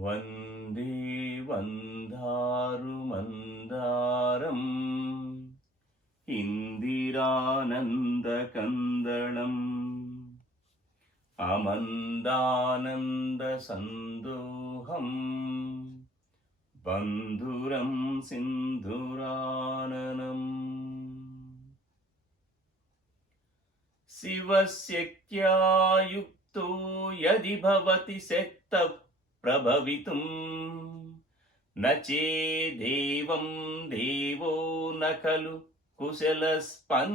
वन्दे वन्दारुमन्दारम् इन्दिरानन्दकन्दळम् अमन्दानन्दसन्दोहम् बन्धुरं सिन्धुराननम् शिवशक्त्या युक्तो यदि भवति शक्तः प्रभवितुम् न चेदेवं देवो न खलु कुशलस्पन्दितुमपि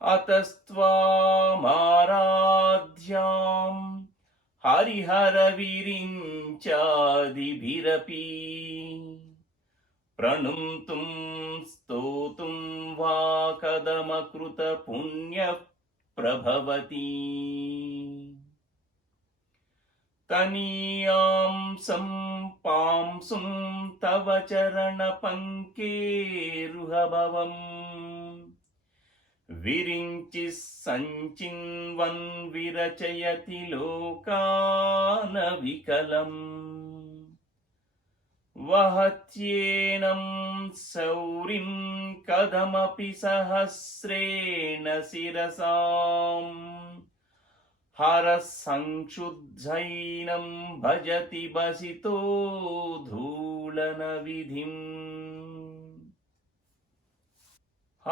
अतस्त्वामाराध्यां हरिहरविरिञ्चादिभिरपि प्रणुन्तुं स्तोतुं वा कदमकृतपुण्यः प्रभवति तनीयांसं पांसुं तव चरणपङ्केरुहभवम् विरिञ्चिः सञ्चिन्वन् विरचयति लोकानविकलम् वहत्येनं सौरिं कदमपि सहस्रेण शिरसाम् हरः संक्षुब्धैनं भजति बसितो धूलनविधिम्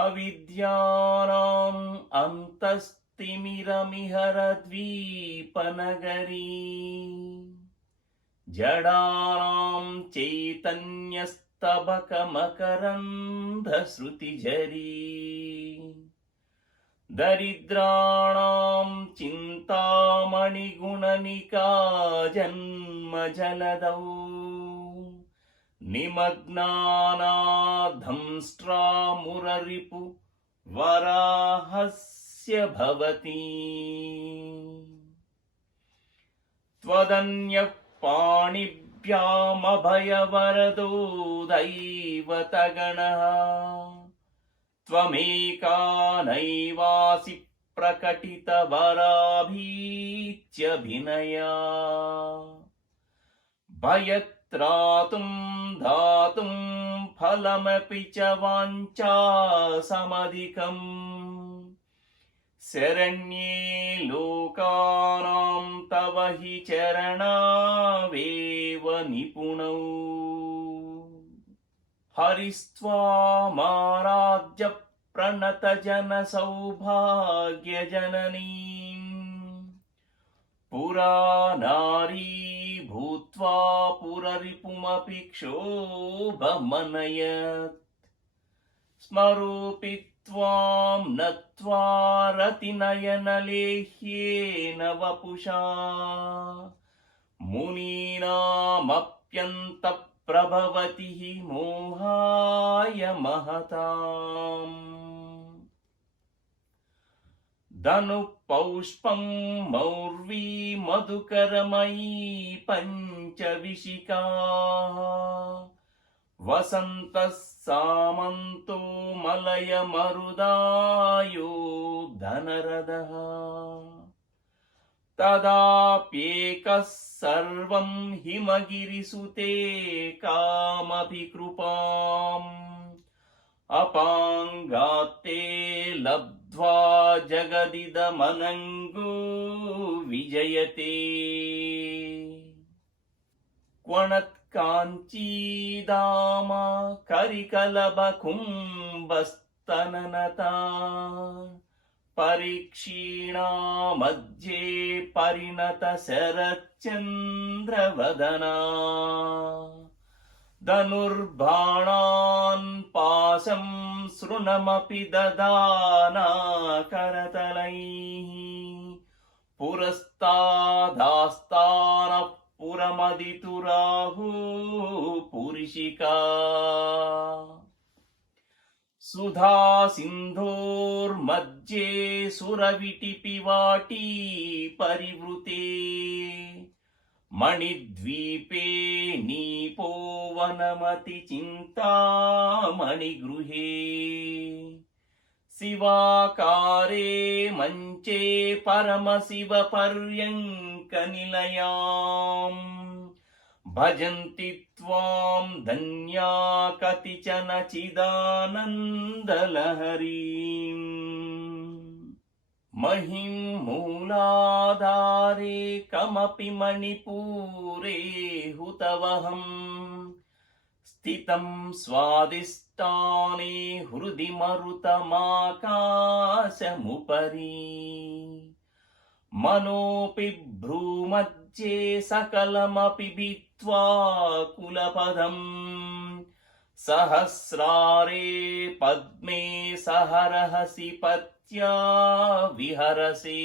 अविद्यानाम् अन्तस्तिमिरमिहरद्वीपनगरी जडानां चैतन्यस्तबकमकरन्धश्रुतिझरी दरिद्राणां चिन्तामणिगुणनिका जन्मजलदौ निमग्नानादंष्ट्रामुररिपु वराहस्य भवति त्वदन्यः पाणिभ्यामभयवरदो दैवतगणः त्वमेका नैवासि प्रकटितवराभीत्यभिनया भयत्रातुं दातुं फलमपि च वाञ्छासमधिकम् शरण्ये लोकानां तव हि चरणावेव निपुणौ हरिस्त्वामाराध्य प्रणतजनसौभाग्यजननीं पुरा नारी भूत्वा पुररिपुमपि क्षोभमनयत् स्मरोऽपि त्वां नत्वा रतिनयनलेह्येन वपुषा मुनीनामप्यन्तप्रभवति हि मोहाय महताम् धनुपौष्पं मौर्वी मधुकरमयी पञ्चविशिका वसन्तः सामन्तो मलयमरुदायो धनरदः तदाप्येकः सर्वं हिमगिरिसुते कामभिकृपाम् अपाङ्गात्ते लब्ध्वा जगदिदमनङ्गो विजयते क्वणत्काञ्चीदामा करिकलभकुम्भस्तननता परीक्षीणा मध्ये परिणतशरच्चन्द्रवदना धनुर्बाणान् पाशं शृणमपि ददाना करतलैः पुरस्तादास्तानः पुरमदितुराहु पुरुषिका सुधा सिन्धोर्मध्ये सुरविटिपिवाटी परिवृते मणिद्वीपे नीपो वनमति चिन्तामणिगृहे शिवाकारे मञ्चे परमशिवपर्यङ्क लोकनिलयाम् भजन्ति त्वां धन्या कतिचन चिदानन्दलहरीम् महिं मूलाधारे कमपि मणिपूरे हुतवहम् स्थितं स्वादिष्टाने हृदि मरुतमाकाशमुपरि मनोऽपि भ्रूमध्ये सकलमपि भित्त्वा कुलपदम् सहस्रारे पद्मे सहरहसि पत्या विहरसि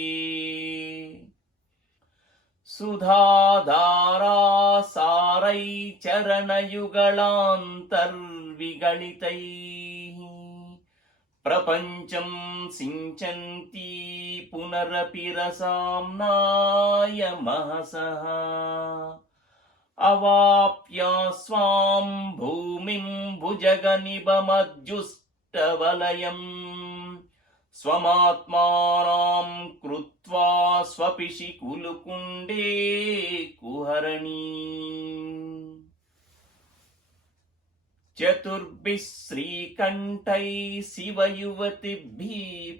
सुधाधारासारै चरणयुगलान्तर्विगलितैः प्रपञ्चं सिञ्चन्ती पुनरपि रसाम्नाय महसः अवाप्य स्वां भूमिं भुजगनिभमज्जुष्टवलयम् स्वमात्मानं कृत्वा स्वपिशि कुलुकुण्डे कुहरणी चतुर्भिः श्रीकण्ठैः शिवयुवतिभिः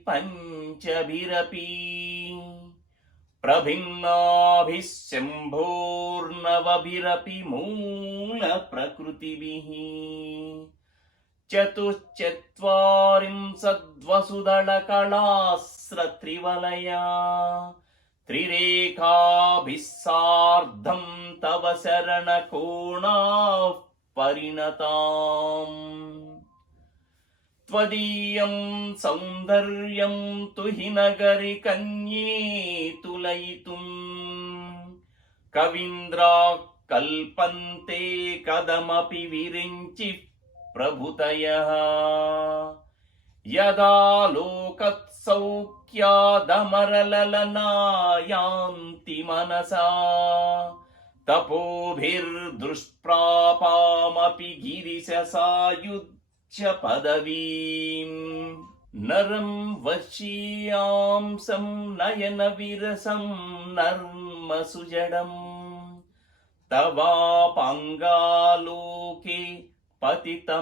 पञ्चभिरपि प्रभिन्नाभिः शम्भोर्नवभिरपि मूलप्रकृतिभिः चतुश्चत्वारिंशद्वसुदलकलास्रत्रिवलया त्रिरेखाभिः सार्धं तव शरणकोणाः परिणताम् त्वदीयं सौन्दर्यं तु हि नगरि कन्ये तुलयितुम् कवीन्द्राः कल्पन्ते कदमपि विरिञ्चि प्रभुतयः यदा लोकत्सौख्यादमरललना यान्ति मनसा तपोभिर्दुष्प्रापामपि गिरिशसायुज्य पदवीम् नरं वशीयांसं नयनविरसं नर्मसुजडम् तवापाङ्गालोके पतितमनुधावन्ति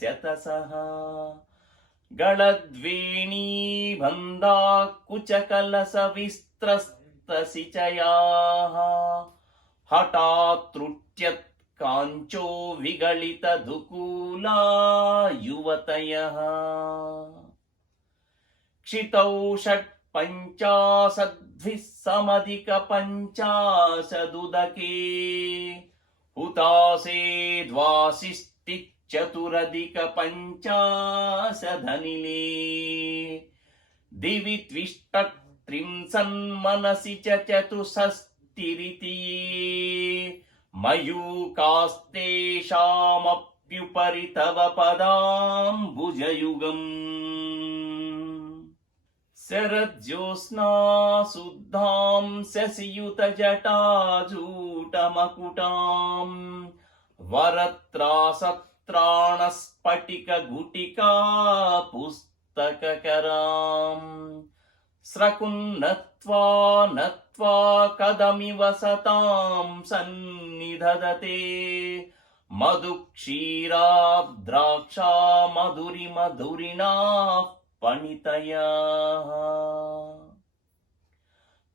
शतसः गलद्वेणीबन्धा कुचकलसविस्त्रस्तसिचयाः हठात् काञ्चो विगलितदुकूला युवतयः क्षितौ षट्पञ्चाशद्भिः समधिकपञ्चाशदुदके हुतासे द्वासिष्टिचतुरधिकपञ्चाशदनिले दिवि त्विष्टत्रिंशन्मनसि च चतुष्षष्टिरिति मयूकास्तेषामप्युपरि तव पदाम्बुजयुगम् शरज्योत्स्ना शुद्धां शशियुतजटाजूटमकुटाम् वरत्रासत्राणस्फटिकगुटिका पुस्तककराम् स्रकुन्नत्वा नत्वा कदमिव सतां सन्निधदते मधुक्षीराद्राक्षा मधुरिमधुरिणाः पणितयाः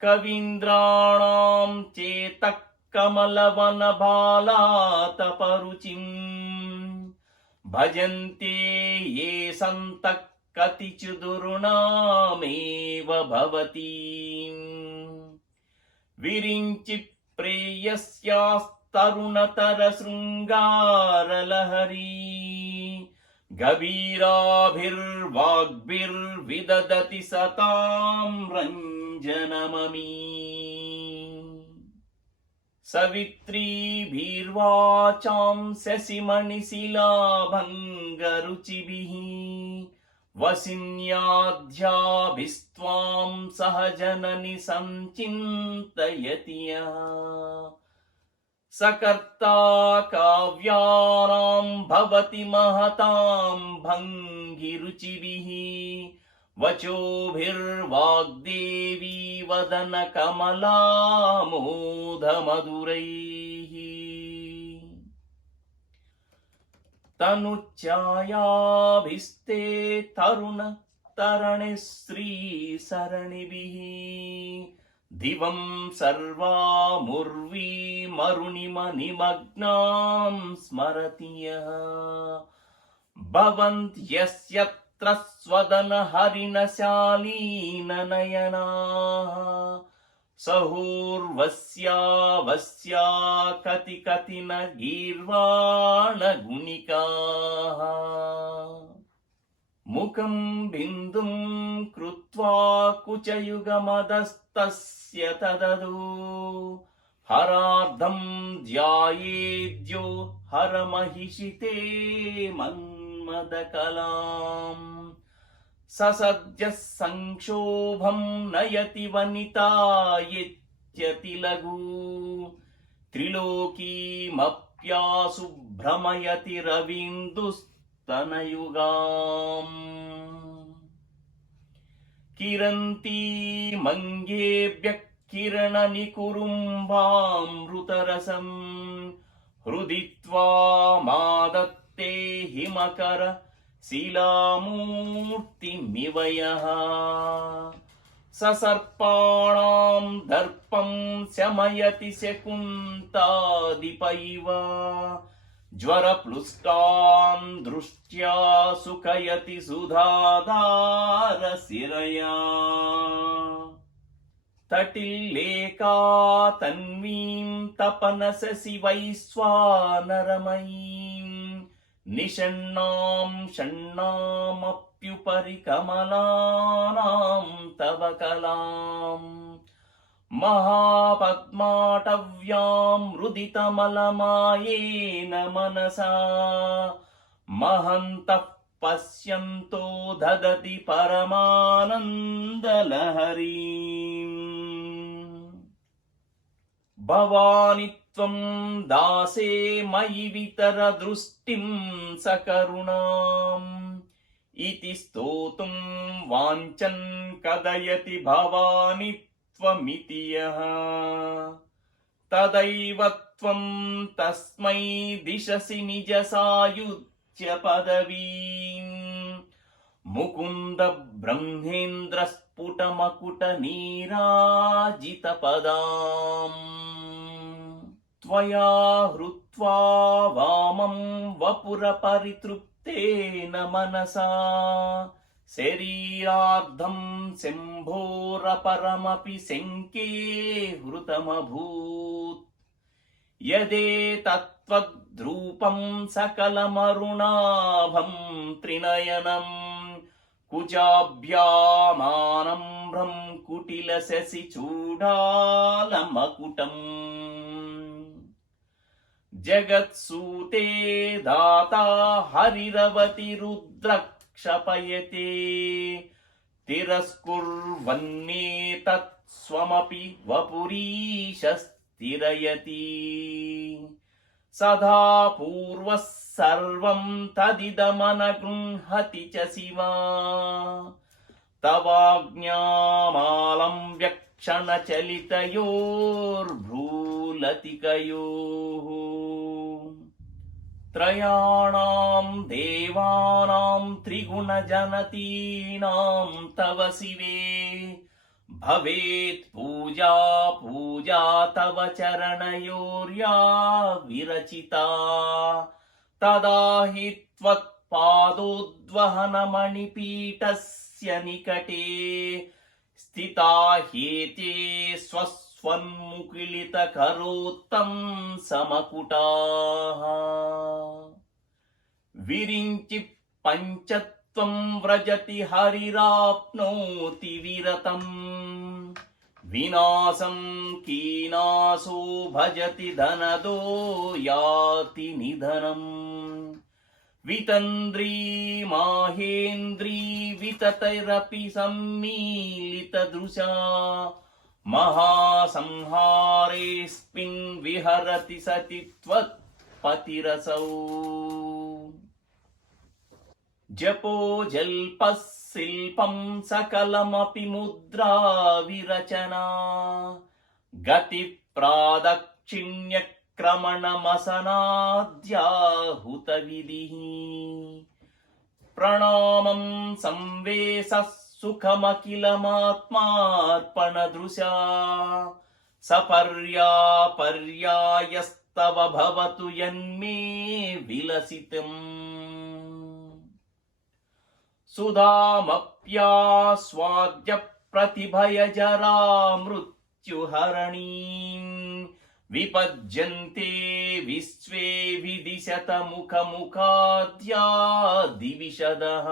कवीन्द्राणां चेतः कमलवनबालातपरुचिम् भजन्ते ये सन्तः कतिचिदुर्नामेव भवतीम् विरिञ्चि प्रेयस्यास्तरुणतरशृङ्गारलहरी गभीराभिर्वाग्भिर्विदधति सतां रञ्जनममी सवित्रीभिर्वाचां शशिमणिशिलाभङ्गरुचिभिः वसिन्याध्याभिस्त्वां सह जननि सञ्चिन्तयति यः सकर्ता काव्यानां भवति महतां भङ्गिरुचिभिः वचोभिर्वाग्देवी वदनकमला मोदमधुरैः तनुच्छायाभिस्ते तरुण तरणि श्रीसरणिभिः दिवं सर्वामुर्वीमरुणिमनिमग्नां स्मरति यः भवन्त्यस्यत्र स्वदनहरिणशालीननयनाः सहोर्वस्या कति कति न गीर्वाणगुणिकाः मुखं बिन्दुं कृत्वा कुचयुगमदस्तस्य तददु हरार्धं ध्यायेद्यो हरमहिषिते मन्मदकलाम् ससद्यः संक्षोभं नयति वनिता यत्यति लघु त्रिलोकीमप्यासु भ्रमयति रवीन्दुस्तनयुगाम् किरन्तीमङ्गेभ्यः किरणनिकुरुम्भामृतरसम् हृदि त्वामादत्ते हिमकर शिलामूर्तिमिव यः ससर्पाणां दर्पं शमयति शकुन्तादिप इव ज्वरप्लुष्टां दृष्ट्या सुखयति सुधाधारशिरया तटिल्लेका तन्वीं तपनससि वैश्वानरमयीं निषण्णां षण्णामप्युपरि कमलानां तव कलाम् महापद्माटव्यां रुदितमलमायेन मनसा महन्तः पश्यन्तो ददति परमानन्दलहरीम् भवानि त्वं दासे मयि वितरदृष्टिं सकरुणाम् इति स्तोतुं वाञ्छन् कदयति भवानि त्वमिति यः तदैव त्वं तस्मै दिशसि निजसायुज्य पदवीम् मुकुन्द ब्रह्मेन्द्र स्फुटमकुट नीराजितपदाम् त्वया हृत्वा वामं वपुरपरितृप्तेन मनसा शरीरार्धं शम्भोरपरमपि शङ्के हृतमभूत् यदेतत्त्वद्रूपं सकलमरुणाभं त्रिनयनं कुजाभ्यामानम्रं कुटिलशशिचूडालमकुटम् जगत्सूते दाता हरिरवति रुद्रक्षपयते तिरस्कुर्वन्नेतत् स्वमपि वपुरीशस्तिरयति सदा पूर्वः सर्वं तदिदमनगृह्णति च शिवा तवाज्ञामालम्ब्य क्षणचलितयोर्भ्रूलतिकयोः त्रयाणां देवानां त्रिगुणजनतीनां तव शिवे भवेत् पूजा पूजा तव चरणयोर्या विरचिता तदा हि त्वत्पादोद्वहनमणिपीठस्य निकटे स्थिता ह्येते स्वस्वन्मुकुलितकरोत्तं समकुटाः विरिञ्चि पञ्चत्वं व्रजति हरिराप्नोति विरतम् विनाशं कीनासो भजति धनदो याति निधनम् वितन्द्री माहेन्द्री विततैरपि सम्मीलितदृशा महासंहारेऽस्मिन् विहरति सति त्वत्पतिरसौ जपो जल्पः శిల్పం సకలమపి ముద్రా విరచనా గతి ప్రాదక్షిణ్య క్రమణమసనాద్యాహుత విధిః ప్రణామం సంవేశ సుఖమఖిలమాత్మార్పణదృశా సపర్యాపర్యాయస్తవ భవతు యన్మే విలసితం సుధామప్యాస్వాద్య ప్రతిభయజరా మృత్యుహరణీం విపజ్యంతే విశ్వే విదిశతముఖముఖాద్యా దివిశదః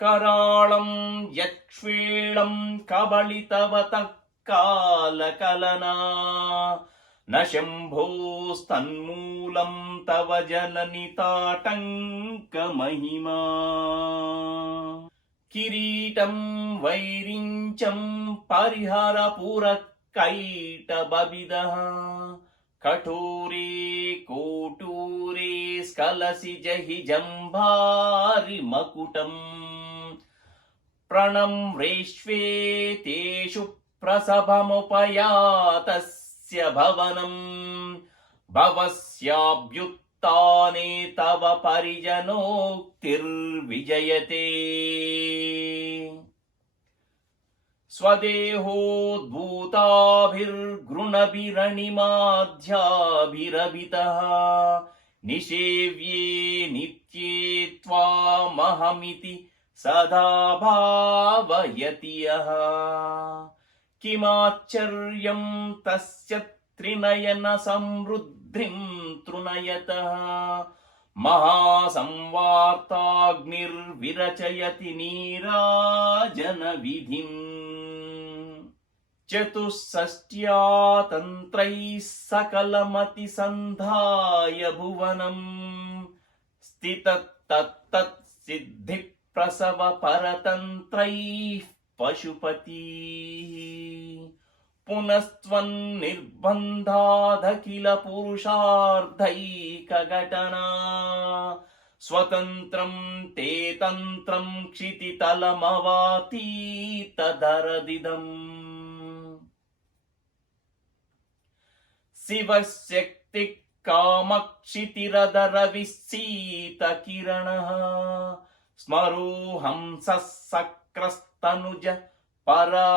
कराळं यक्ष्वेळं कबलितवतः कालकलना न शम्भोस्तन्मूलं तव जननि ताटङ्कमहिमा किरीटं वैरिञ्चं परिहरपुरकैटबबिदः कठोरे कोटूरे स्खलसि जहि जम्भारि मकुटम् प्रणम्रेष्वेतेषु प्रसभमुपयातस्य भवनम् भवस्याभ्युत्थाने तव परिजनोक्तिर्विजयते स्वदेहोद्भूताभिर्गृणभिरणिमाध्याभिरभितः निषेव्ये नित्ये त्वामहमिति सदा भावयति यः किमाश्चर्यं तस्य त्रिनयन समृद्धिं तृणयतः महासंवार्ताग्निर्विरचयति नीराजन विधिम् चतुष्षष्ट्या तन्त्रैः सकलमतिसन्धाय भुवनम् स्थितत्तत् सिद्धि प्रसव परतन्त्रैः पशुपती पुनस्त्वन्निर्बन्धादखिल पुरुषार्थैकघटना स्वतन्त्रं ते तन्त्रं क्षितितलमवातीतदरदिदम् शिवशक्तिः कामक्षितिरदरविस्सीतकिरणः स्मरोऽहंसः सक्रस्तनुज परामारहरयः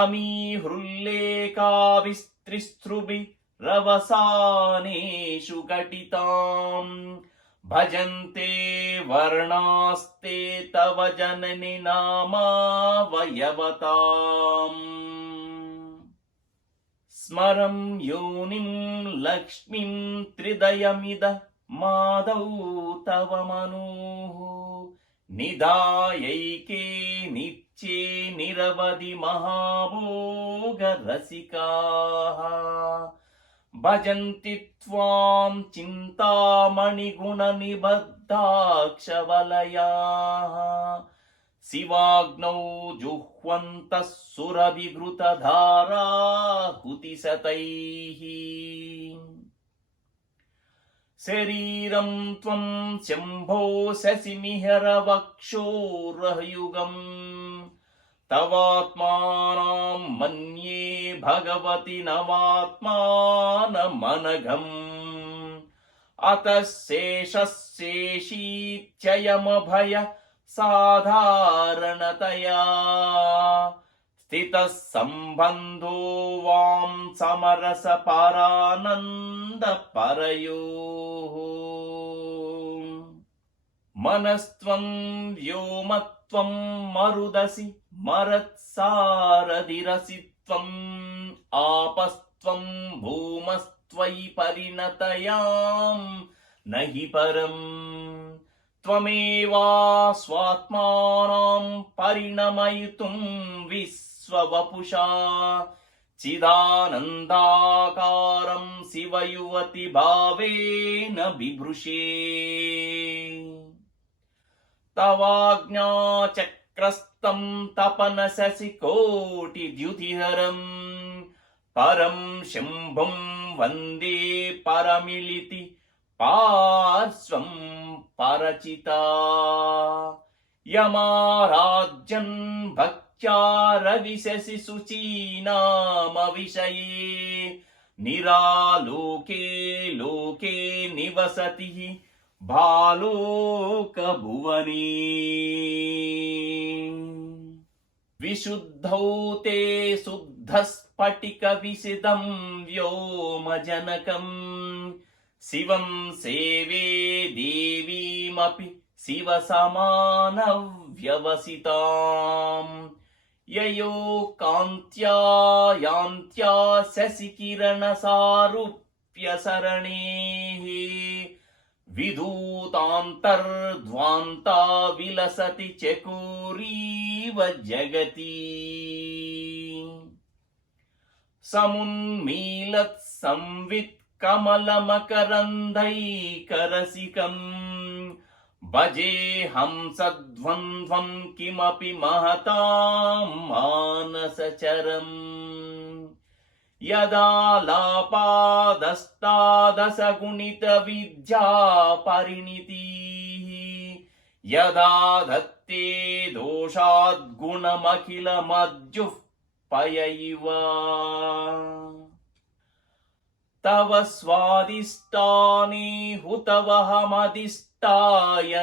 अमीहृल्लेखाभिस्त्रिस्रुभिरवसानेषु घटिताम् भजन्ते वर्णास्ते तव जननि नामावयवताम् स्मरं योनिं लक्ष्मीं त्रिदयमिद मादौ तव मनुः निधायैके नित्ये निरवधि महाभोगरसिकाः भजन्ति त्वां चिन्तामणिगुणनिबद्धाक्षवलयाः शिवाग्नौ जुह्वन्तः सुरभिघृतधाराहुतिशतैः शरीरं त्वं शम्भो शशिमिहर वक्षोरयुगम् तवात्मानं मन्ये भगवति नवात्मानमनघम् अतः शेषशेषीत्ययमभय साधारणतया स्थितः सम्बन्धो वां समरस परानन्द परयोः मनस्त्वं व्योमत्वं मरुदसि मरत्सारथिरसि त्वम् आपस्त्वं भूमस्त्वयि परिणतयां नहि परम् त्वमेवास्वात्मानं परिणमयितुं विश्ववपुषा चिदानन्दाकारं शिवयुवति भावेन बिभृशे तवाज्ञाचक्रस्तं तपनशशिकोटिद्युतिहरम् परं शम्भुं वन्दे परमिलिति पार्श्वं परचिता यमाराज्यन् भक्त्या रविशसि शुचीनामविषये निरालोके लोके निवसति भालोकभुवने विशुद्धौ ते शुद्धस्फटिकविसिदं व्योमजनकम् शिवं सेवे देवीमपि शिवसमानव्यवसिताम् ययो कान्त्या यान्त्या शशिकिरणसारूप्यसरणेः विधूतान्तर्ध्वान्ता विलसति चकोरीव जगति समुन्मीलत् संवित् कमलमकरन्दैकरसिकम् भजेऽहं सद्वन्द्वं किमपि महतां मानसचरम् यदा लापादस्तादशगुणितविद्या परिणितिः यदा धत्ते दोषाद्गुणमखिलमज्जुः पय इव तव स्वादिष्टानि हुतवहमदिष्टाय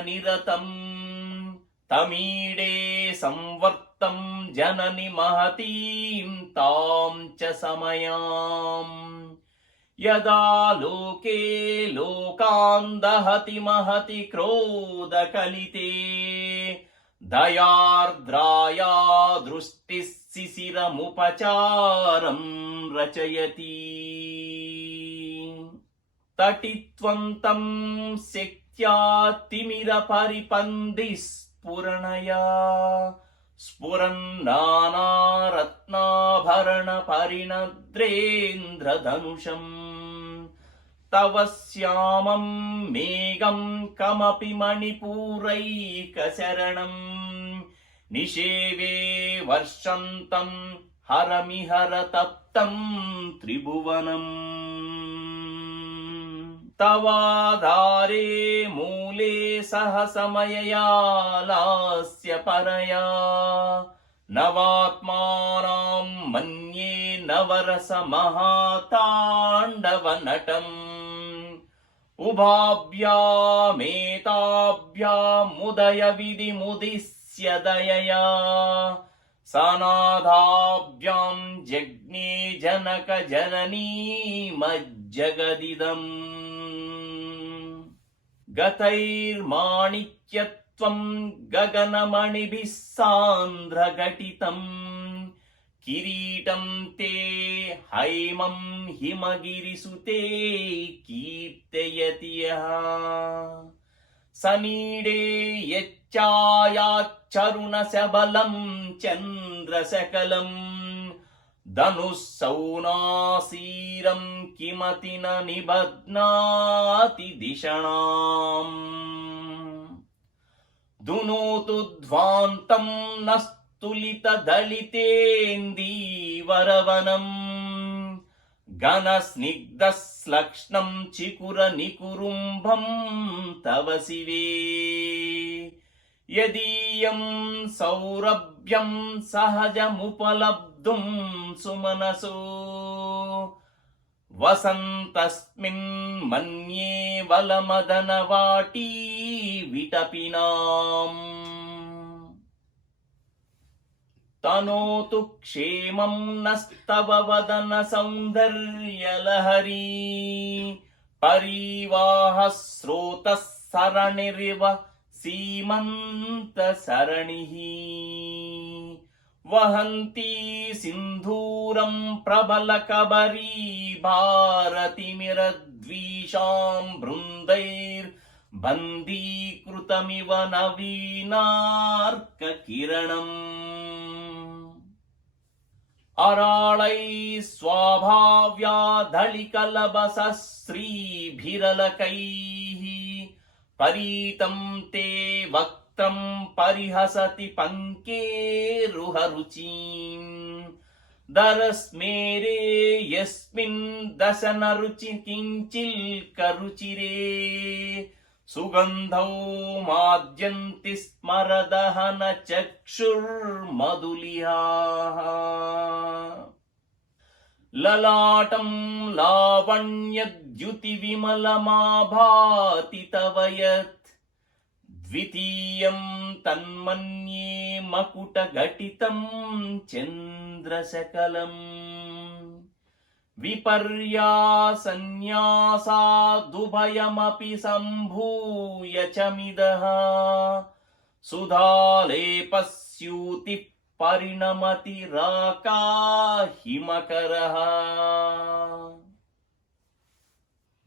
निरतम् तमीडे संवर्तं जननि महतीं तां च समयाम् यदा लोके लोकान् दहति महति क्रोधकलिते दयार्द्राया दृष्टिः शिशिरमुपचारं रचयति तटित्वन्तं शक्त्या तिमिरपरिपन्दिः स्फुरणया स्फुरन्नानारत्नाभरणपरिणद्रेन्द्रधनुषम् तव श्यामं मेघं कमपि मणिपूरैकशरणम् निषेवे वर्षन्तं हरमिहरतप्तं त्रिभुवनम् तवाधारे मूले सहसमयया लास्य परया नवात्मानां मन्ये नवरसमहाताण्डवनटम् उभाभ्यामेताभ्यामुदय विधिमुदिस्य दयया सनादाभ्यां जज्ञे जनक जननीमज्जगदिदम् गतैर्माणिक्यत्वं गगनमणिभिः सान्द्रघटितम् किरीटं ते हैमं हिमगिरिसुते कीर्तयति यः सनीडे यच्चायाच्चरुणशबलं चन्द्रशकलम् धनुःसौनासीरं किमति न निबध्नाति दिशणाम् दुनोतु ध्वान्तं नस्तुलितदलितेन्दीवरवनम् घनस्निग्धश्लक्ष्णं चिकुरनिकुरुम्भं तव शिवे यदीयं सौरभ्यं सहजमुपलब्धुं सुमनसो वसन्तस्मिन् मन्ये वलमदनवाटी विटपिनाम् तनोतु क्षेमं नस्तव वदन सौन्दर्यलहरी परिवाह स्रोतः सरणिरिव सीमन्तसरणिः वहन्ती सिन्धूरं प्रबलकबरी भारतिमिरद्वीषां बृन्दैर्बन्धीकृतमिव नवीनार्ककिरणम् अराळैः स्वाभाव्याधलिकलबसश्रीभिरलकैः परीतं ते वक्त्रं परिहसति पङ्केरुहरुचिं दरस्मेरे यस्मिन् दशनरुचि किञ्चिल्करुचिरे सुगन्धौ माद्यन्ति स्मरदहन चक्षुर्मधुलिहाः ललाटं लावण्यद्युतिविमलमाभाति तव यत् द्वितीयं तन्मन्ये मकुटघटितं चन्द्रशकलम् विपर्यासन्न्यासादुभयमपि सम्भूय च मिदः सुधालेपस्यूतिः परिणमति राकाहिमकरः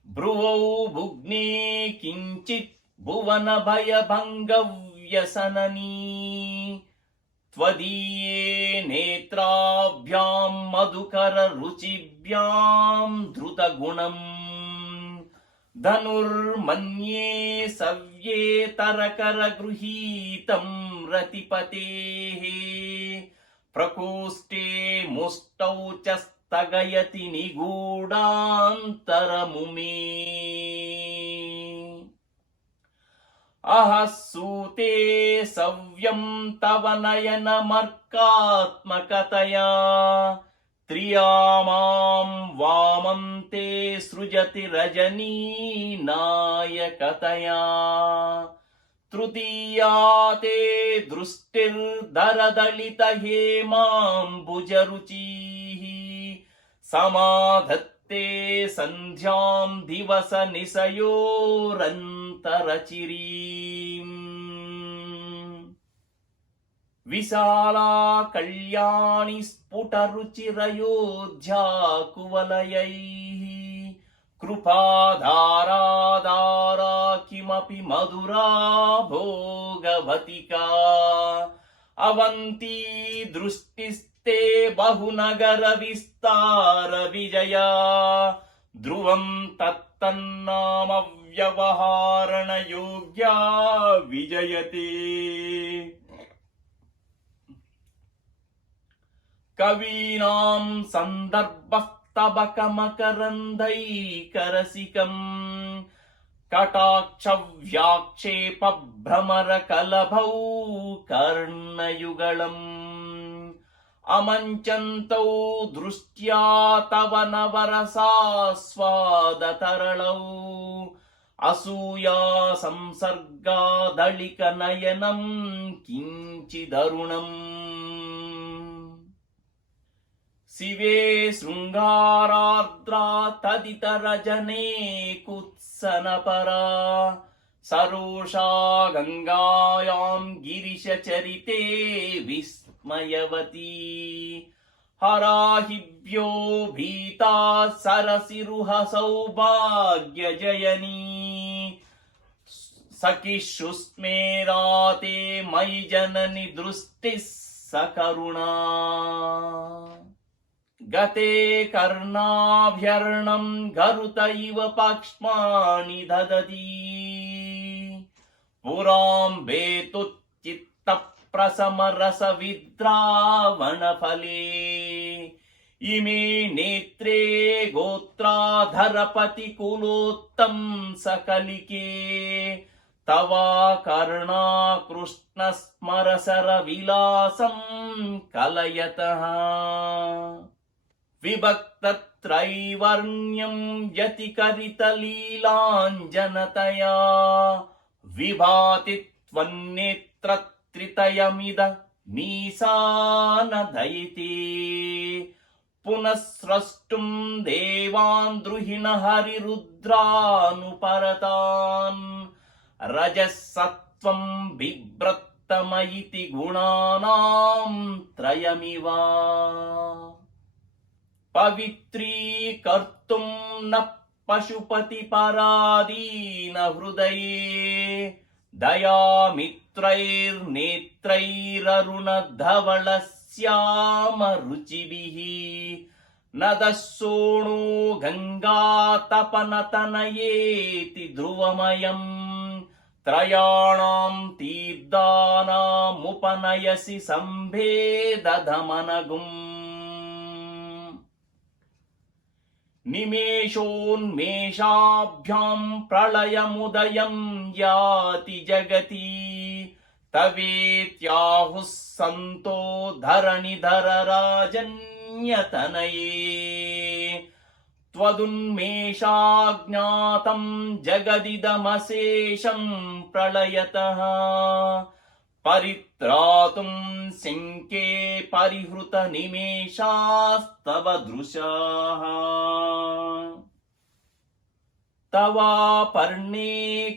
भ्रुवौ भुग्ने किञ्चित् भुवनभयभङ्गव्यसननी त्वदीये नेत्राभ्यां मधुकररुचिभ्यां धृतगुणम् धनुर्मन्ये सव्येतरकरगृहीतं रतिपतेः प्रकोष्ठे मुष्टौ च स्थगयति निगूढान्तरमुमे अहः सूते सव्यं तव नयनमर्कात्मकतया त्रियामां वामं ते सृजति रजनी नायकतया तृतीया ते दृष्टिर्दरदलितहेमाम्बुजरुचिः समाधत्ते सन्ध्यां दिवस निशयोरन्तरचिरीम् विशाला कल्याणि स्फुटरुचिरयोध्या कुवलयैः कृपाधाराधारा किमपि मधुरा भोगवतिका अवन्ती दृष्टिस्ते बहुनगर विस्तार विजया ध्रुवं तत्तन्नाम व्यवहारण योग्या विजयते कवीनां सन्दर्भस्तबकमकरन्दैकरसिकम् कटाक्षव्याक्षेपभ्रमरकलभौ कर्णयुगलम् अमञ्चन्तौ दृष्ट्या तव नवरसास्वादतरलौ असूया संसर्गादलिकनयनं किञ्चिदरुणम् शिवे शृङ्गारार्द्रा तदितरजने कुत्सनपरा सरोषा गङ्गायां गिरिशचरिते विस्मयवती हराहिभ्यो भीता सरसिरुह सौभाग्यजयनी सखिषुस्मेराते मयि जननि दृष्टिः सकरुणा गते कर्णाभ्यर्णं गरुत इव पक्ष्माणि ददति पुराम्बेतुच्चित्तप्रसमरसविद्रावणफले इमे नेत्रे गोत्राधरपतिकुलोत्तं सकलिके तवा कर्णा कृष्णस्मरसरविलासं कलयतः विभक्तत्रैवर्ण्यं व्यतिकरितलीलाञ्जनतया विभाति त्वन्नेत्रत्रितयमिद मीसानदयिते पुनः स्रष्टुं देवान् द्रुहिण हरिरुद्रानुपरतान् रजसत्वं बिभ्रत्तमयिति गुणानां त्रयमिवा पवित्रीकर्तुं न पशुपतिपराधीन हृदये दयामित्रैर्नेत्रैररुणधवलश्यामरुचिभिः नदस्सोणो गङ्गातपनतनयेति ध्रुवमयम् त्रयाणां तीर्थानामुपनयसि सम्भेदधमनगुम् निमेषोन्मेषाभ्यां प्रलयमुदयं याति जगति तवेत्याहुः सन्तो धरणिधरराजन्यतनये त्वदुन्मेषाज्ञातं जगदिदमशेषं प्रलयतः परित्रातुं शङ्के परिहृतनिमेषास्तव दृशाः तवापर्णे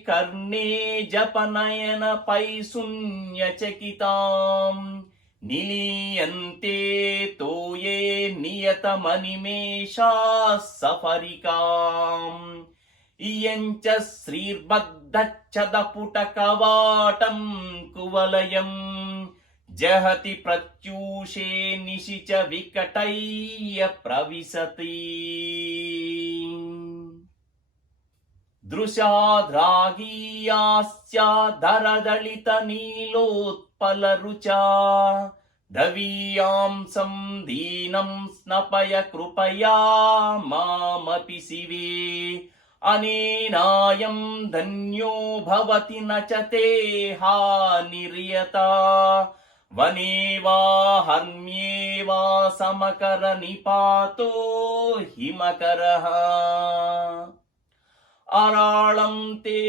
कर्णे जपनयन पैशून्यचकिताम् निलीयन्ते तोये नियतमनिमेषाः सफरिकाम् इयञ्च श्रीर्बद्धच्छदपुटकवाटं कुवलयम् जहति प्रत्यूषे निशि च विकटय्य प्रविशति दृशाद्रागीयास्या धरदलितनीलोत्पलरुचा दवीयांसं दीनं स्नपय कृपया मामपि शिवे अनेनायं धन्यो भवति न च ते हानिर्यता वने वा हर्म्ये वा समकर निपातो हिमकरः अराळं ते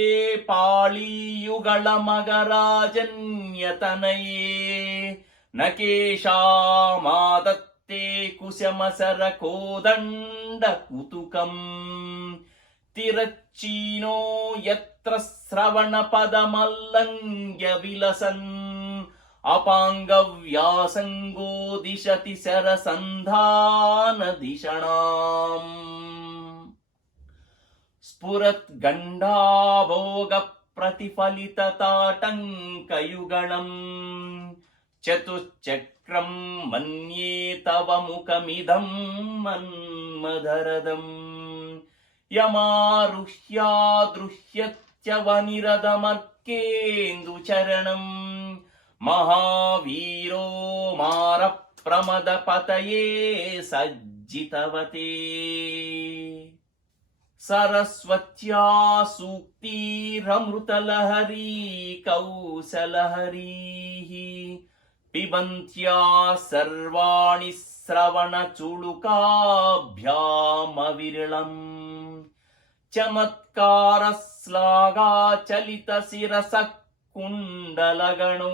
पाळीयुगळमगराजन्यतनये न केशामादत्ते कुशमसरकोदण्डकुतुकम् तिरच्चीनो यत्र श्रवणपदमल्लङ्घ्य विलसन् अपाङ्गव्यासङ्गो दिशति शरसन्धानधिषणाम् स्फुरद्गण्डाभोगप्रतिफलितताटङ्कयुगळम् चतुश्चक्रं मन्ये तव मुखमिदं मन्मथरदम् यमारुह्यादृह्यत्यवनिरदमर्केन्दुचरणम् महावीरो मारप्रमदपतये सज्जितवते सरस्वत्या सूक्तिरमृतलहरी कौसलहरीः पिबन्त्या सर्वाणि श्रवणचुळुकाभ्यामविरलम् चमत्कारश्लाघाचलितशिरसः कुण्डलगणो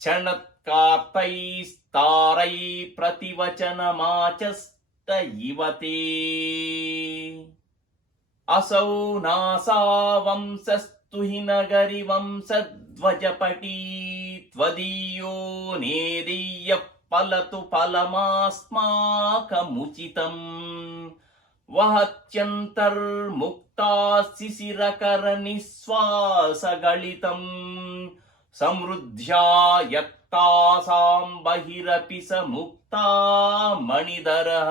क्षणत्कार्तैस्तारै प्रतिवचनमाचस्त इव ते असौ नासावंसस्तु हि नगरि वंशध्वजपटी त्वदीयो नेदीयः फलतु फलमास्माकमुचितम् वहत्यन्तर्मुक्ता शिशिरकरनिःश्वासगलितम् समृद्ध्या यत्तासां बहिरपि स मुक्ता मणिधरः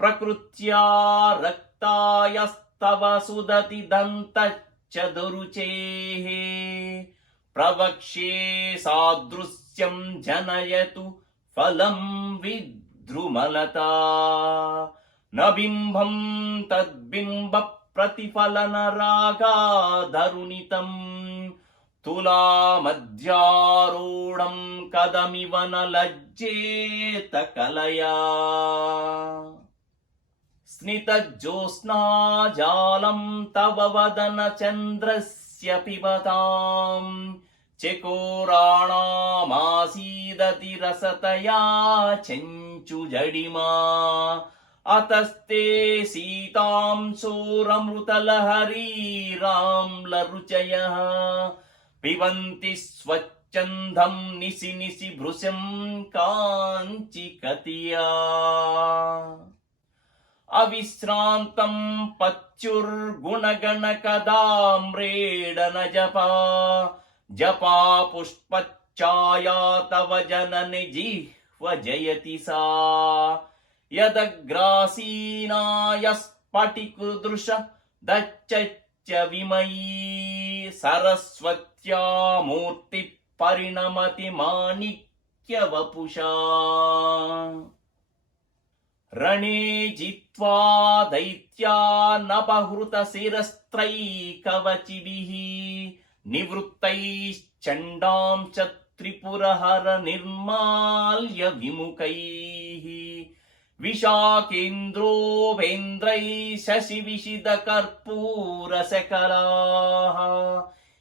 प्रकृत्या रक्तायस्तव सुदति दन्तश्चतुरुचेः प्रवक्ष्ये सादृश्यं जनयतु फलं विद्रुमलता न बिम्बं तद्बिम्ब प्रतिफलन रागाधरुणितम् तुलामध्यारूढं कदमिव न लज्जेत कलया स्नितज्योत्स्नाजालं तव वदन चन्द्रस्य पिबताम् चकोराणामासीदति रसतया चञ्चुजडिमा अतस्ते सीतांशोरमृतलहरीराम्लरुचयः पिबन्ति स्वच्छन्दं निशि निशि भृशं काञ्चिकतिया अविश्रान्तं पत्युर्गुणगणकदाम्रेडन जपा जपा पुष्पच्छाया तव जननि जिह्व जयति सा यदग्रासीनायस्फटिकदृश दच्च विमयी सरस्वत्या मूर्ति परिणमति माणिक्यवपुषा रणे जित्वा दैत्यानपहृतशिरस्त्रैकवचिभिः निवृत्तैश्चण्डां च त्रिपुरहर निर्माल्य विमुखैः विशाखेन्द्रोपेन्द्रैः शशिविशिदकर्पूरशकलाः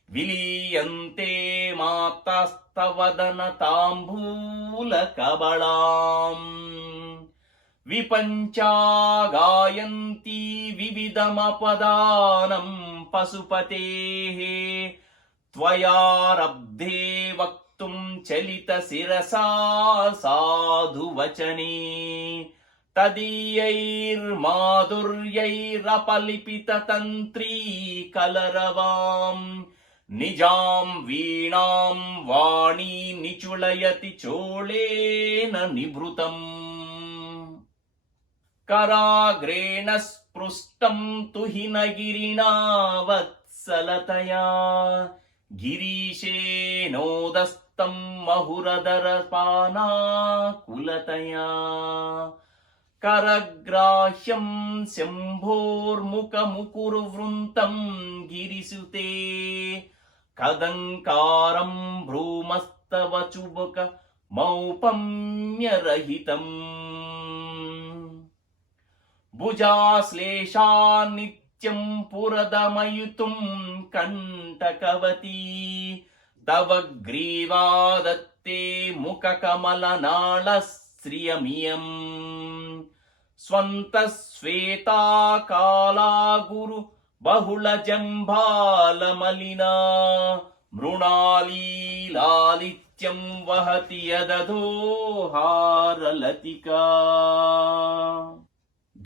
विलीयन्ते मातास्तवदनताम्बूलकबलाम् विपञ्चा गायन्ती विविधमपदानं पशुपतेः त्वयारब्धे वक्तुं चलितशिरसा साधुवचने तदीयैर्माधुर्यैरपलिपिततन्त्री कलरवाम् निजां वीणां वाणी निचुलयति चोळेन निभृतम् कराग्रेण स्पृष्टं तुहिनगिरिणा वत्सलतया गिरीशेनोदस्तं महुरदरपानाकुलतया करग्राह्यं शम्भोर्मुखमुकुरवृन्तं गिरिसुते कदङ्कारं भ्रूमस्तव चुबुक मौपम्यरहितम् भुजाश्लेषा नित्यं पुरदमयुतुं कण्टकवती तव ग्रीवा दत्ते मुखकमलनाळश्रियमियम् स्वन्तश्वेता काला गुरु बहुलजम्भालमलिना मृणाली लालित्यं वहति यदधो हारलतिका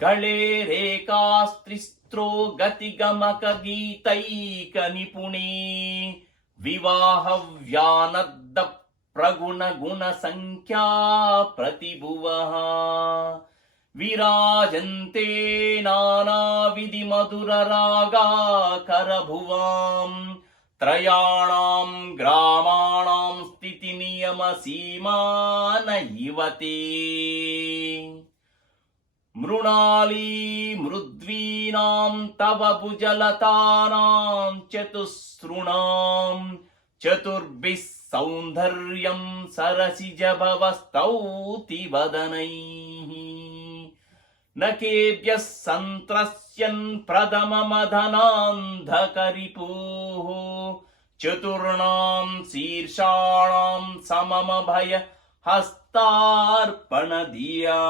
गळे रेखास्त्रिस्त्रो गतिगमकगीतैकनिपुणे विवाहव्यानद्द प्रगुणगुणसङ्ख्या प्रतिभुवः विराजन्ते नानाविधिमधुररागाकरभुवां त्रयाणां ग्रामाणां स्थितिनियमसीमान इवते मृणाली मृद्वीनां तव भुजलतानां चतुस्सृणां चतुर्भिः सौन्दर्यं सरसिजभवस्तौति वदनैः न केभ्यः सन्त्रस्यन् प्रथममदनान्धकरिपुः चतुर्णां शीर्षाणां सममभय हस्तार्पणधिया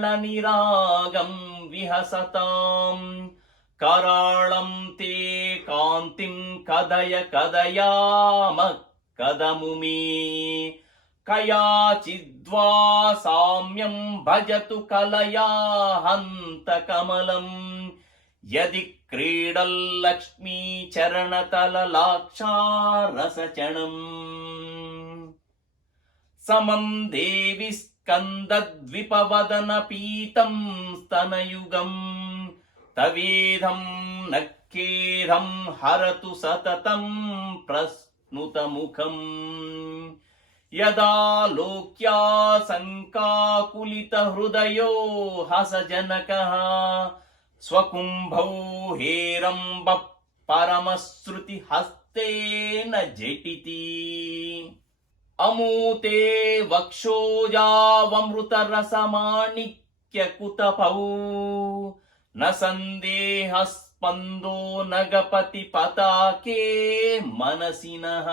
नखानामुद्योतैर्नवनलनिरागं विहसतां कराळं ते कान्तिं कदय कदयामः कदमुमे कयाचिद्वा साम्यं भजतु कलया हन्तकमलम् यदि क्रीडल्लक्ष्मी चरणतललाक्षारसचणम् समं देवि स्कन्दद्विपवदनपीतं स्तनयुगम् तवेदं नक्खेदं हरतु सततं प्रस्नुतमुखम् यदा लोक्या शङ्काकुलितहृदयो हसजनकः स्वकुम्भौ हेरम्बः परमश्रुतिहस्तेन झटिति अमूते वक्षोजावमृतरसमाणिक्यकुतपौ न सन्देहस्पन्दो नगपतिपताके मनसिनः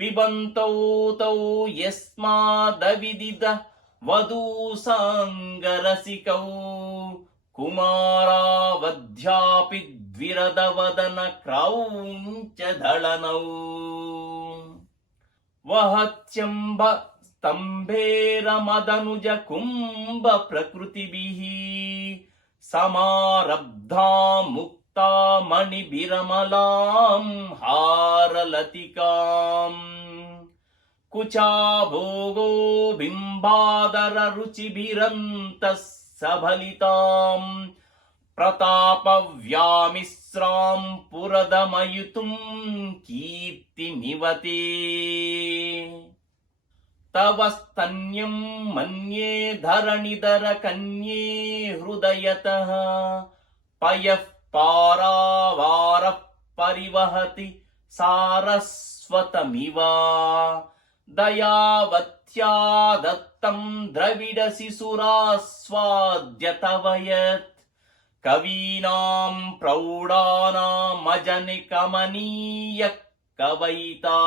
पिबन्तौ तौ यस्मादविदिद वधूसाङ्गरसिकौ कुमारावध्यापि द्विरदवदन क्रौञ्चदळनौ वहत्यम्ब स्तम्भेरमदनुज कुम्भ प्रकृतिभिः समारब्धा मुक्ता मणिभिरमलां हारलतिकाम् कुचा भोगो बिम्बादर रुचिभिरन्तः सबलिताम् प्रतापव्यामिः तिस्रां पुरदमयुतुं कीर्तिमिवते तव स्तन्यं मन्ये धरणिधर कन्ये हृदयतः पयः पारावारः परिवहति सारस्वतमिव दयावत्या दत्तं द्रविडशिशुरास्वाद्य तव यत् कवीनां प्रौढानामजनिकमनीय कवयिता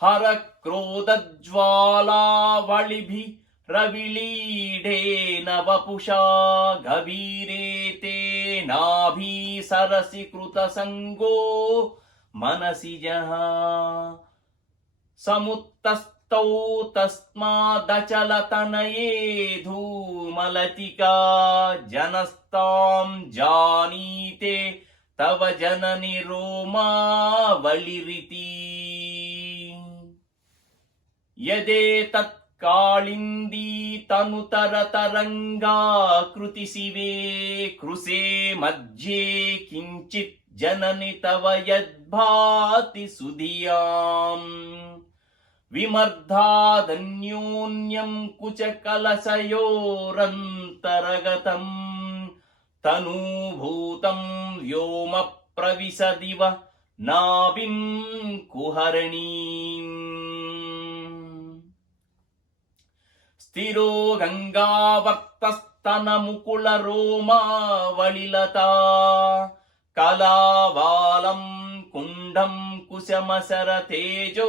हर क्रोधज्वालावलिभिः रविलीढेन वपुषा गभीरेते नाभि सरसि कृतसङ्गो मनसिजः समुत्तस्तौ तस्मादचलतनये धूमलतिका जनस्तां जानीते तव जननि रोमावलिरिति यदेतत् कालिन्दी तनुतरतरङ्गाकृतिशिवे कृसे मध्ये किञ्चित् जननि तव यद्भाति सुधियाम् विमर्धादन्योन्यं कुचकलशयोरन्तरगतं तनूभूतं व्योम प्रविशदिव नाभिं कुहरणीम् स्थिरो गङ्गावर्तस्तनमुकुलरोमावलिलता कलावालं कुण्डं कुशमशरतेजो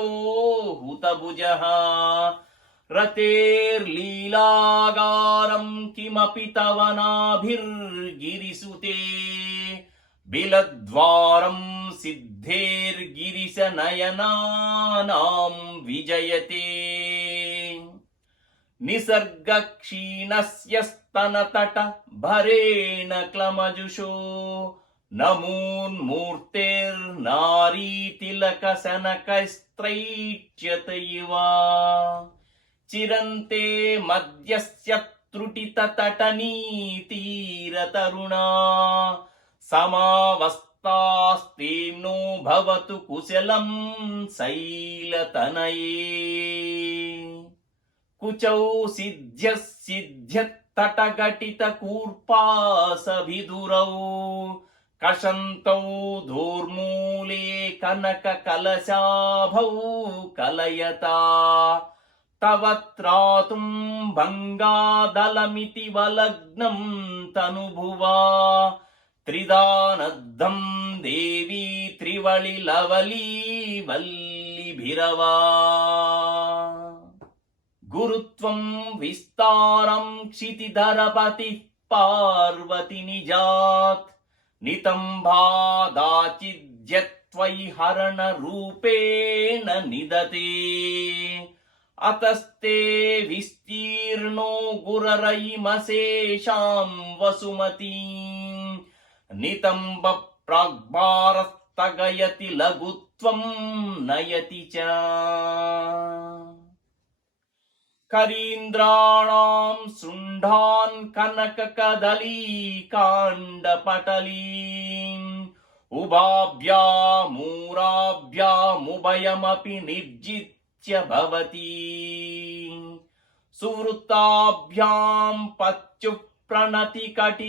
हुतभुजः रतेर्लीलागारं किमपि तव नाभिर्गिरिसुते बिलद्वारं सिद्धेर्गिरिशनयनानां विजयते निसर्गक्षीणस्य स्तनतट भरेण क्लमजुषो नमून्मूर्तेर्नारीतिलकशनकैस्त्रैच्यत इव चिरन्ते मध्यस्य त्रुटिततटनीतीरतरुणा समावस्थास्तेनो भवतु कुशलं शैलतनये कुचौ सिद्ध्यः सिद्ध्यत्तटघटितकूर्पासभिदुरौ कषन्तौ धूर्मूले कनककलशाभौ कलयता तव त्रातुं भङ्गादलमिति वलग्नं तनुभुवा त्रिदानद्धं देवी त्रिवळिलवली वल्लिभिरवा गुरुत्वं विस्तारं क्षितिधरपतिः पार्वती निजात् नितम्भादाचिद्यत्वयि हरणरूपेण निदते अतस्ते विस्तीर्णो गुररयिमशेषां वसुमतीं नितम्ब प्राग्भारस्तगयति लघुत्वं नयति च करीन्द्राणां शृण्ढान् कनककदलीकाण्डपटलीम् उभाभ्यामूराभ्यामुभयमपि निर्जित्य भवति सुवृत्ताभ्यां पच्युः प्रणतिकठिनाभ्यां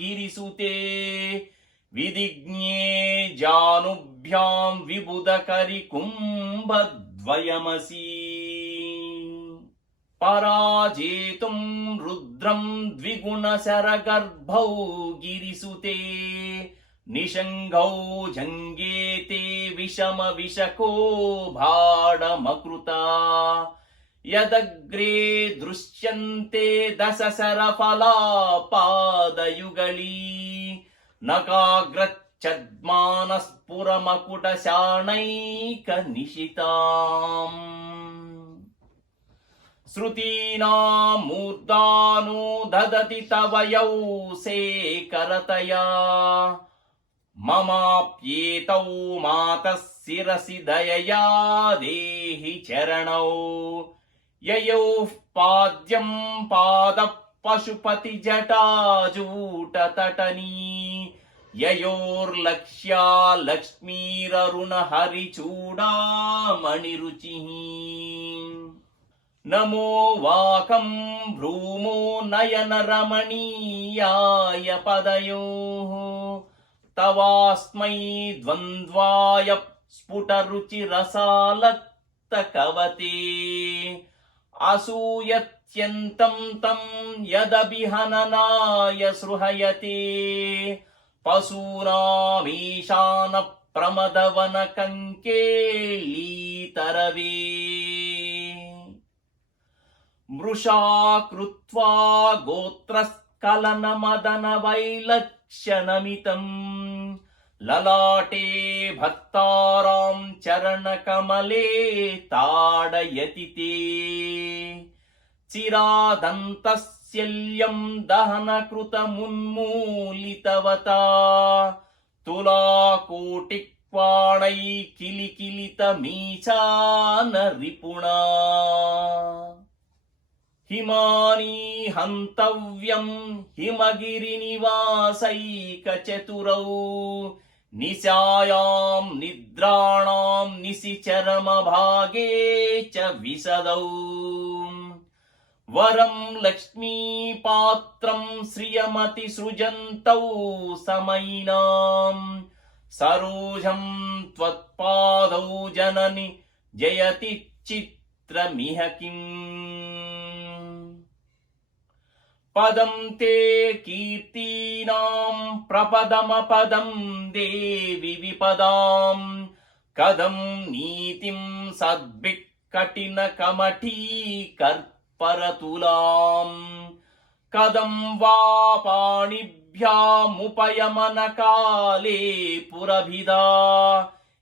गिरिसुते विदिग्न्ये जानुभ्यां विबुधकरिकुम्भद्वयमसि पराजेतुं रुद्रं द्विगुणशरगर्भौ गिरिसुते निषङ्गौ जङ्गेते विषमविशको भाडमकृता यदग्रे दृश्यन्ते दशशरफलापादयुगली नकाग्रच्छद्मानस्फुरमकुटशाणैकनिशिताम् श्रुतीनां मूर्धानो ददति तव यौसेकरतया ममाप्येतौ मातः शिरसि दयया देहि चरणौ ययोः पाद्यं पादः పశుపతి జటాజూటతటనీ యయోర్లక్ష్యా లక్ష్మీరరుణ హరిచూడామణిరుచి నమో వాకం భ్రూమో నయన రమణీయాయ పదయోః తవాస్మై ద్వంద్వాయ స్ఫుటరుచిరసాలక్త కవతే అసూయత్యంతం తం యదభిహననాయ సృహయతే పశూనామీశాన ప్రమదవన కంకేళీతరవే మృషా కృత్వా గోత్రస్ఖలన మదన వైలక్షణమితం లలాటే భక్తారాం చరణ కమలే తాడయతి తే చిరాదంతస్యల్యం దహన కృతమున్మూలితవతా తులాకోటిక్వాణై కిలికిలితమీశాన రిపుణా హిమానీ హంతవ్యం హిమగిరినివాసైకచతురౌ నిశాయాం నిద్రాణాం నిశిచరమభాగే చ విశదౌ వరం లక్ష్మీపాత్రం శ్రియమతి సృజంతౌ సమయినాం సరోజం త్వత్పాదౌ జనని జయతి చిత్రమిహ కిం పదం తే కీర్తీనాం ప్రపదమపదం దేవి విపదాం కదం నీతిం సద్భిక్ కఠిన కమఠీ కర్పరతులాం కదం వా పాణిభ్యాముపయమన కాలే పురభిదా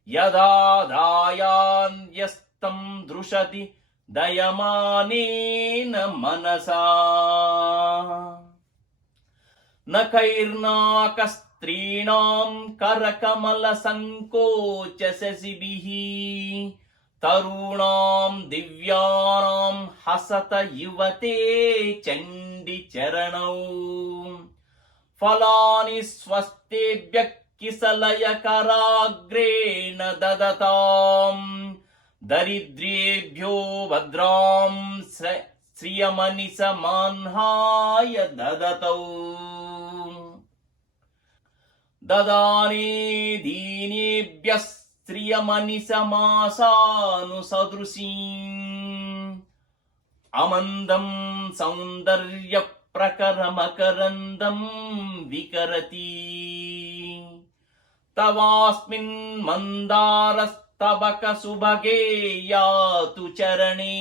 యదా దాయాన్యస్తం దృశతి దయమానేన మనసా నఖైర్నాకస్త్రీణాం కరకమల సంకోచ శశిభిః తరుణాం దివ్యానాం హసత యువతే చండి చరణౌ ఫలాని స్వస్తేభ్యః కిసలయకరాగ్రేణ దదతాం దరిద్రేభ్యో భద్రాం శ్రియమనిసమాన్హాయ దదతౌ దదానే దీనేభ్యః శ్రియమనిసమాసానుసదృశీం అమందం సౌందర్య ప్రకరమకరందం వికరతి తవాస్మిన్ మందారస్తబక సుభగే యాతు చరణే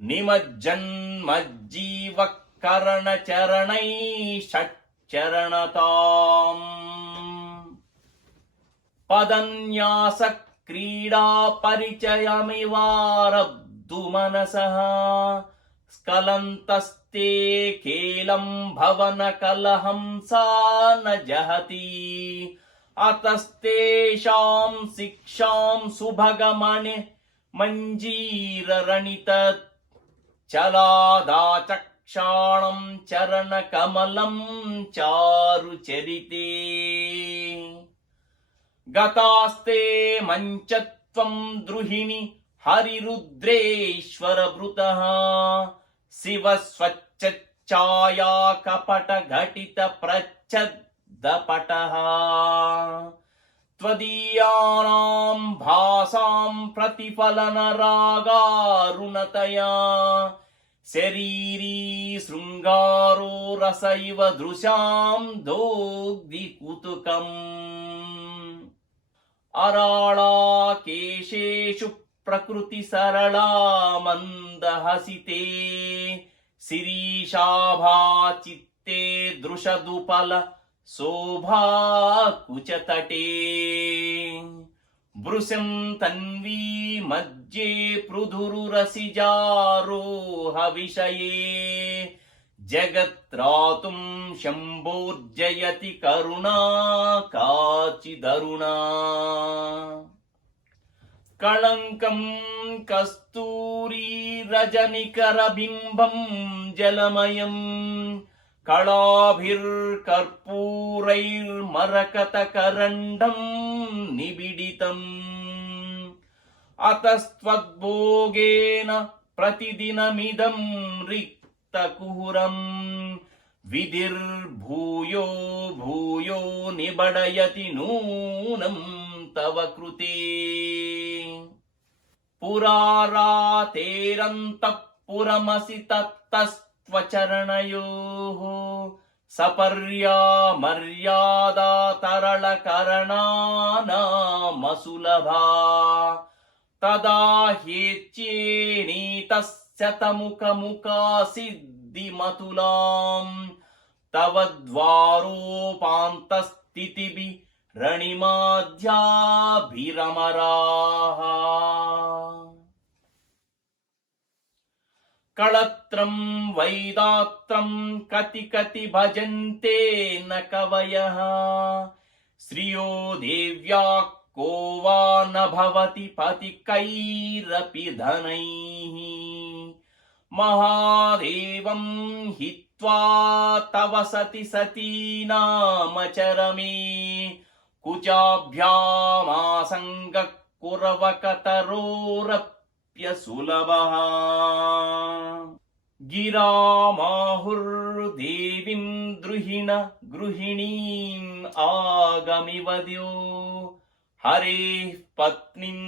నిమజ్జన్మజ్జీవ కరణ చరణై షట్చరణతాం పదన్యాస క్రీడా పరిచయమివారబ్ధు మనసః స్ఖలంతస్తే కేలం భవన కలహంసా న జహతి అతస్తేషాం శిక్షాం సుభగమణి మంజీరరణిత చలాదాచక్షాణం చరణ కమలం చారు చరితే గతాస్తే మంచత్వం ద్రుహిణి హరిరుద్రేశ్వర భృతః శివ స్వచ్ఛఛాయా కపట ఘటిత ప్రచ్ఛద్దపటః త్వదీయానాం భాసాం ప్రతిఫలన రాగారుణతయా శరీరీ శృంగారో రస ఇవ దృశాం దోగ్ధి కుతుకం అరాళాకేశేషు ప్రకృతి సరళా మందహసితే శిరీషాభా చిత్తే దృశదుపల శోభా కుచతటే భృశం తన్వీ మధ్యే పృథురు రసిజారోహ విషయే జగత్రాతుం శంభోర్జయతి కరుణా కాచిదరుణా कलङ्कं कस्तूरी रजनिकरबिम्बं जलमयम् कलाभिर्कर्पूरैर्मरकतकरण्डं निबिडितम् अतस्त्वद्भोगेन प्रतिदिनमिदं रिक्तकुहरम् विधिर्भूयो भूयो निबडयति नूनं तव कृते पुरारातेरन्तःपुरमसि तत्तस्त्वचरणयोः सपर्या मर्यादा तरलकरणानामसुलभा तदा ह्येच्येनीतस्य तमुकमुका सिद्धिमतुलाम् तव द्वारोपान्तस्थितिभिः रणिमाध्याभिरमराः कळत्रं वैदात्रं कति कति भजन्ते न कवयः श्रियो देव्या को वा न भवति पतिकैरपि धनैः महादेवं हित्वा तव सति सतीनामचरमे कुचाभ्यामासङ्गः कुरवकतरोरप्यसुलभः गिरामाहुर्देवीं द्रुहिण गृहिणीम् आगमिवद्यो हरेः पत्नीं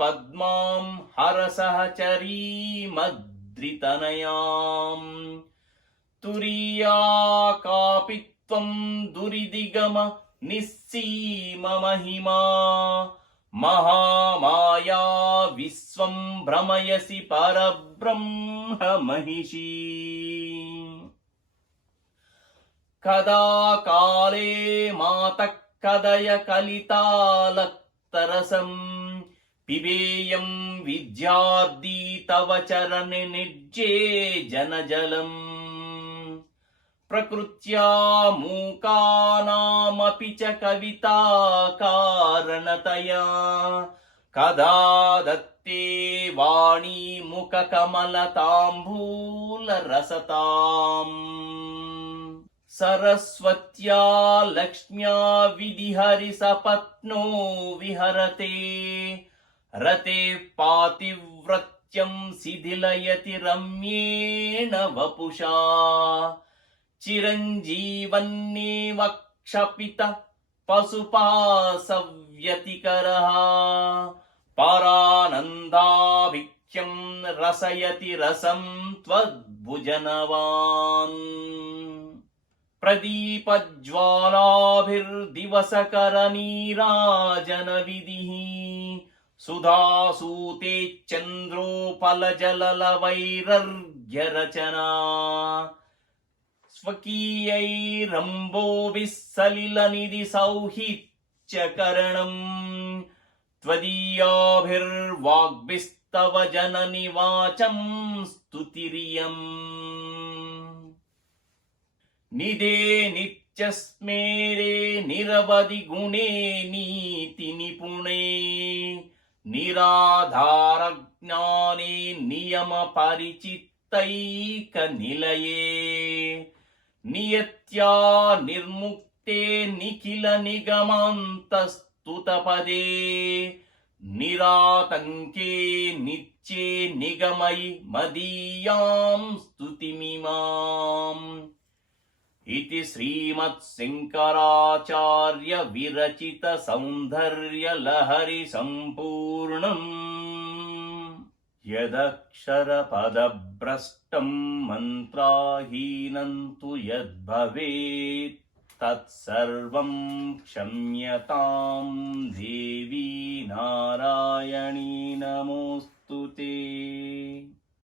पद्मां हरसहचरीमद्रितनयाम् तुरीया कापि त्वं दुरिदिगम निस्सीम महिमा महामाया विश्वं भ्रमयसि परब्रह्म महिषी कदा काले मातः कदय कलितालक्तरसं पिबेयं विद्यार्दी तव चरण निज्जे जनजलम् प्रकृत्या मूकानामपि च कविता कारणतया कदा दत्ते वाणी मुखकमलताम्बूलरसताम् सरस्वत्या लक्ष्म्या विधिहरिसपत्नो विहरते रते पातिव्रत्यं शिथिलयति रम्येण वपुषा चिरञ्जीवन्नेव क्षपितः पशुपासव्यतिकरः परानन्दाभिख्यं रसयति रसं त्वद्भुजनवान् प्रदीपज्वालाभिर्दिवसकरनीराजनविधिः सुधासूते चन्द्रोपलजललवैरर्घ्यरचना स्वकीयैरम्भोभिः सलिलनिधिसौहित्यकरणम् त्वदीयाभिर्वाग्भिस्तव जननि वाचं स्तुतिरियम् निधे नित्यस्मेरे निरवधि गुणे नीतिनिपुणे निराधारज्ञाने नियमपरिचित्तैकनिलये नियत्या निर्मुक्ते निखिल निगमान्तस्तुतपदे निरातङ्के नित्ये निगमयि मदीयां स्तुतिमिमाम् इति श्रीमत्शङ्कराचार्य विरचित सौन्दर्य लहरी सम्पूर्णम् यदक्षरपदभ्रष्टं मन्त्राहीनं तु यद्भवेत् तत्सर्वं क्षम्यतां देवी नारायणी नमोऽस्तु ते।